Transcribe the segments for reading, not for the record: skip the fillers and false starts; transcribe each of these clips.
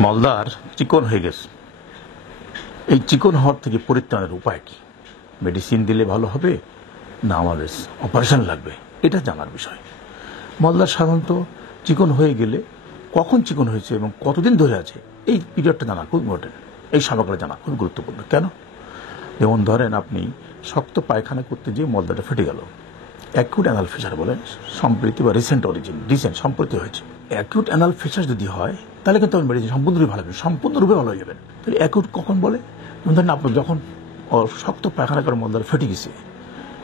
মলদার চিকন হয়ে গেছে। এই চিকন হওয়ার থেকে পরিত্রাণের উপায় কি? মেডিসিন দিলে ভালো হবে না আমাদের অপারেশন লাগবে, এটা জানার বিষয়। মলদার সাধারণত চিকন হয়ে গেলে কখন চিকন হয়েছে এবং কতদিন ধরে আছে এই পিরিয়ডটা জানা খুব ইম্পর্টেন্ট। এই সময়কালে জানা খুব গুরুত্বপূর্ণ। কেন? যেমন ধরেন আপনি শক্ত পায়খানা করতে গিয়ে মলদাটা ফেটে গেল, অ্যাকিউট অ্যানাল ফিসার বলে, সম্প্রতি বা রিসেন্ট সম্প্রতি হয়েছে। অ্যাকিউট অ্যানাল ফিসার যদি হয় তাহলে কিন্তু আপনি মেডিসিন সম্পূর্ণরূপে ভালো হবে, সম্পূর্ণরূপে ভালো হয়ে যাবেন। তাহলে অ্যাকিউট কখন বলে? ধরেন আপনার যখন শক্ত পায়খানা করে মলদার ফেটে গেছে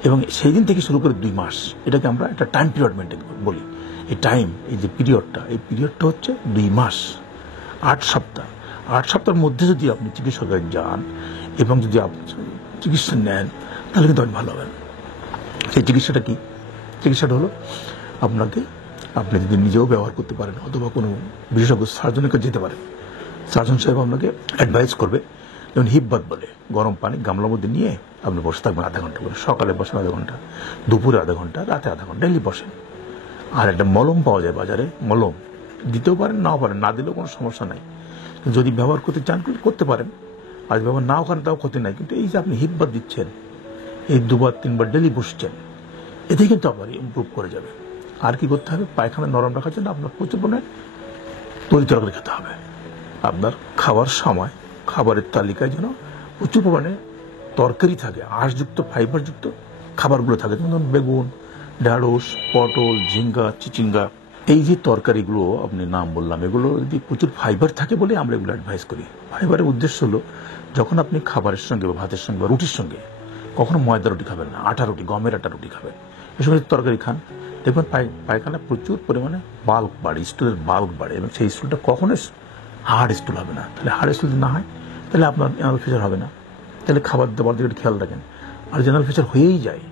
এবং সেই দিন থেকে শুরু করে 2 মাস, এটাকে আমরা একটা টাইম পিরিয়ড মেনটেন বলি। এই যে পিরিয়ডটা, এই পিরিয়ডটা হচ্ছে 2 মাস 8 সপ্তাহ। 8 সপ্তাহের মধ্যে যদি আপনি চিকিৎসকের যান এবং যদি আপনি চিকিৎসা নেন তাহলে কিন্তু আপনি ভালো হবেন। সেই চিকিৎসাটা কি? চিকিৎসাটা হলো আপনি যদি নিজেও ব্যবহার করতে পারেন অথবা কোনো বিশেষজ্ঞ সার্জনের কাছে যেতে পারেন। সার্জন সাহেব আপনাকে অ্যাডভাইস করবে, যেমন হিপ বাথ বলে, গরম পানি গামলার মধ্যে নিয়ে আপনি বসে থাকবেন আধা ঘন্টা করে। সকালে বসেন আধা ঘন্টা, দুপুরে আধা ঘন্টা, রাতে আধা ঘন্টা, ডেলি বসেন। আর একটা মলম পাওয়া যায় বাজারে, মলম দিতেও পারেন, নাও পারেন, না দিলেও কোনো সমস্যা নাই। যদি ব্যবহার করতে চান করতে পারেন, আর ব্যবহার নাও করেন তাও ক্ষতি নাই। কিন্তু এই যে আপনি হিপ বাথ দিচ্ছেন, এই 2-3 বার ডেলি বসছেন, এতে কিন্তু আপনার ইমপ্রুভ করে যাবে। আর কি করতে হবে? পায়খানা নরম রাখার জন্য আপনার প্রচুর পরিমাণে তরি তরকারি খেতে হবে। আপনার খাওয়ার সময় খাবারের তালিকায় যেন প্রচুর পরিমাণে তরকারি থাকে, আঁশযুক্ত ফাইবারযুক্ত খাবারগুলো থাকে, যেমন বেগুন, ঢ্যাঁড়স, পটল, ঝিঙ্গা, চিচিঙ্গা। এই যে তরকারিগুলো আপনি নাম বললাম, এগুলো যদি প্রচুর ফাইবার থাকে বলে আমরা এগুলো অ্যাডভাইস করি। ফাইবারের উদ্দেশ্য হলো যখন আপনি খাবারের সঙ্গে বা ভাতের সঙ্গে বা রুটির সঙ্গে, কখনো ময়দা রুটি খাবেন না, আটা রুটি, গমের আটা রুটি খাবেন, এ সময় তরকারি খান, দেখবেন পায়খানা প্রচুর পরিমাণে বাল্ক বাড়ে, স্টুলের বাল্ক বাড়ে, এবং সেই স্টুলটা কখনোই হার্ড স্টুল হবে না। তাহলে হার্ড স্টুল যদি না হয় তাহলে আপনার অ্যানাল ফিসার হবে না। তাহলে খাবার দাবার দিকে খেয়াল রাখেন। আর অ্যানাল ফিসার হয়েই যায়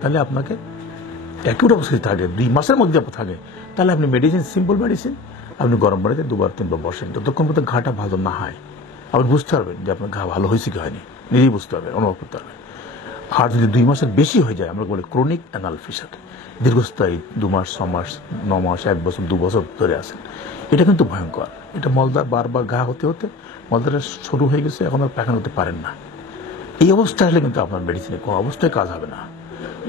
তাহলে আপনাকে অ্যাকিউট অবস্থায় থাকে, 2 মাসের মধ্যে থাকে, তাহলে আপনি মেডিসিন, সিম্পল মেডিসিন, আপনি গরম পানিতে 2-3 বার বসেন, যতক্ষণ পর্যন্ত ঘাটা ভালো না হয়। আপনি বুঝতে পারবেন যে আপনার ঘা ভালো হয়েছে কি হয়নি, নিজেই বুঝতে পারবেন, অনুভব করতে পারবেন। আর যদি 2 মাসের বেশি হয়ে যায়, আমরা বলি ক্রনিক অ্যানাল ফিসার, দীর্ঘস্থায়ী 2 মাস, 6 মাস, 9 মাস, 1 বছর, 2 বছর ধরে আসেন, এটা কিন্তু ভয়ঙ্কর। এটা মলদার বারবার ঘা হতে হতে মলদাটা শুরু হয়ে গেছে, এখন আর পায়খানা হতে পারেন না। এই অবস্থা আসলে কিন্তু আপনার মেডিসিনে কোনো অবস্থায় কাজ হবে না,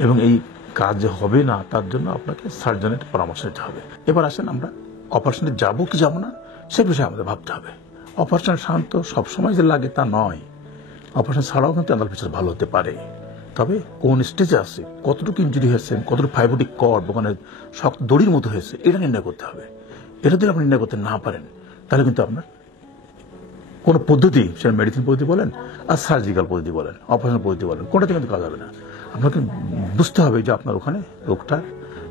এবং এই কাজ হবে না তার জন্য আপনাকে সার্জনের পরামর্শ নিতে হবে। এবার আসেন আমরা অপারেশনে যাবো কি যাবো না সে বিষয়ে আমাদের ভাবতে হবে। অপারেশন সাধারণত সবসময় যে লাগে তা নয়, অপারেশন ছাড়াও কিন্তু অ্যানাল ফিসার ভালো হতে পারে। তবে কোন স্টেজে আছে, কতটুকু ইনজুরি হয়েছে, কতটুকু ফাইব্রোটিক কর্ড ওখানে শক্ত দড়ির মতো হয়েছে, এটা নির্ণয় করতে হবে। এটা যদি আপনি নির্ণয় করতে না পারেন তাহলে কিন্তু আপনার কোনো পদ্ধতি, সেটা মেডিসিন পদ্ধতি বলেন আর সার্জিক্যাল পদ্ধতি বলেন, অপারেশন পদ্ধতি বলেন, কোনটাতে কিন্তু কাজ হবে না। আপনাকে বুঝতে হবে যে আপনার ওখানে রোগটা,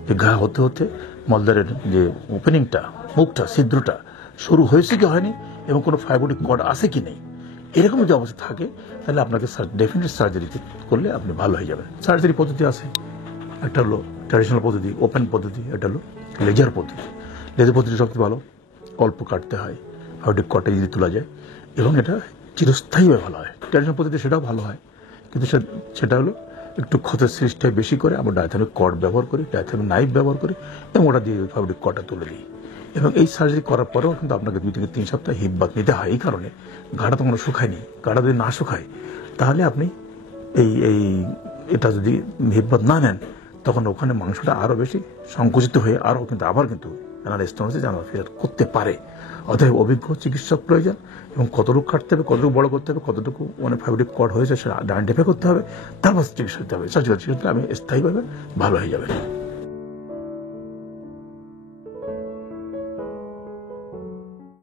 যে ঘা হতে হতে মলদারের যে ওপেনিংটা, মুখটা, ছিদ্রটা শুরু হয়েছে কি হয়নি, এবং কোনো ফাইব্রোটিক কর্ড আছে কি নেই। এরকম যদি অবস্থা থাকে তাহলে আপনাকে ডেফিনেট সার্জারি করলে আপনি ভালো হয়ে যাবেন। সার্জারি পদ্ধতি আছে, একটা হলো ট্র্যাডিশনাল পদ্ধতি, ওপেন পদ্ধতি, এটা হলো লেজার পদ্ধতি। লেজার পদ্ধতি সবচেয়ে ভালো, অল্প কাটতে হয়, ফাইব্রোটিক কর্ডটা ইজিলি তোলা যায় এবং এটা চিরস্থায়ীভাবে ভালো হয়। ট্র্যাডিশনাল পদ্ধতি সেটাও ভালো হয়, কিন্তু সেটা হলো একটু ক্ষতের সৃষ্টি বেশি করে। আমরা ডায়াথামিক কর্ড ব্যবহার করি, ডায়াথামিক নাইফ ব্যবহার করি, এবং ওটা দিয়ে ফাইব্রোটিক কর্ডটা তুলে দিই। এবং এই সার্জারি করার পরেও কিন্তু আপনাকে 2 থেকে 3 সপ্তাহ হিপ বাথ নিতে হয়। এই কারণে ঘাটা তো কোনো শুকায়নি। ঘাটা যদি না শুকায় তাহলে আপনি এটা যদি হিপ বাথ না নেন, তখন ওখানে মাংসটা আরো বেশি সংকুচিত হয়ে আবার কিন্তু অ্যানাল স্টেনোসিস ফিসার করতে পারে। অতএব অভিজ্ঞ চিকিৎসক প্রয়োজন, এবং কতটুকু কাটতে হবে, কতটুকু বড় করতে হবে, কতটুকু ফাইব্রোটিক কর্ড হয়েছে সেটা আইডেন্টিফাই করতে হবে, তারপর চিকিৎসা দিতে হবে। সার্জিক্যাল চিকিৎসা আমি স্থায়ীভাবে ভালো হয়ে যাবে।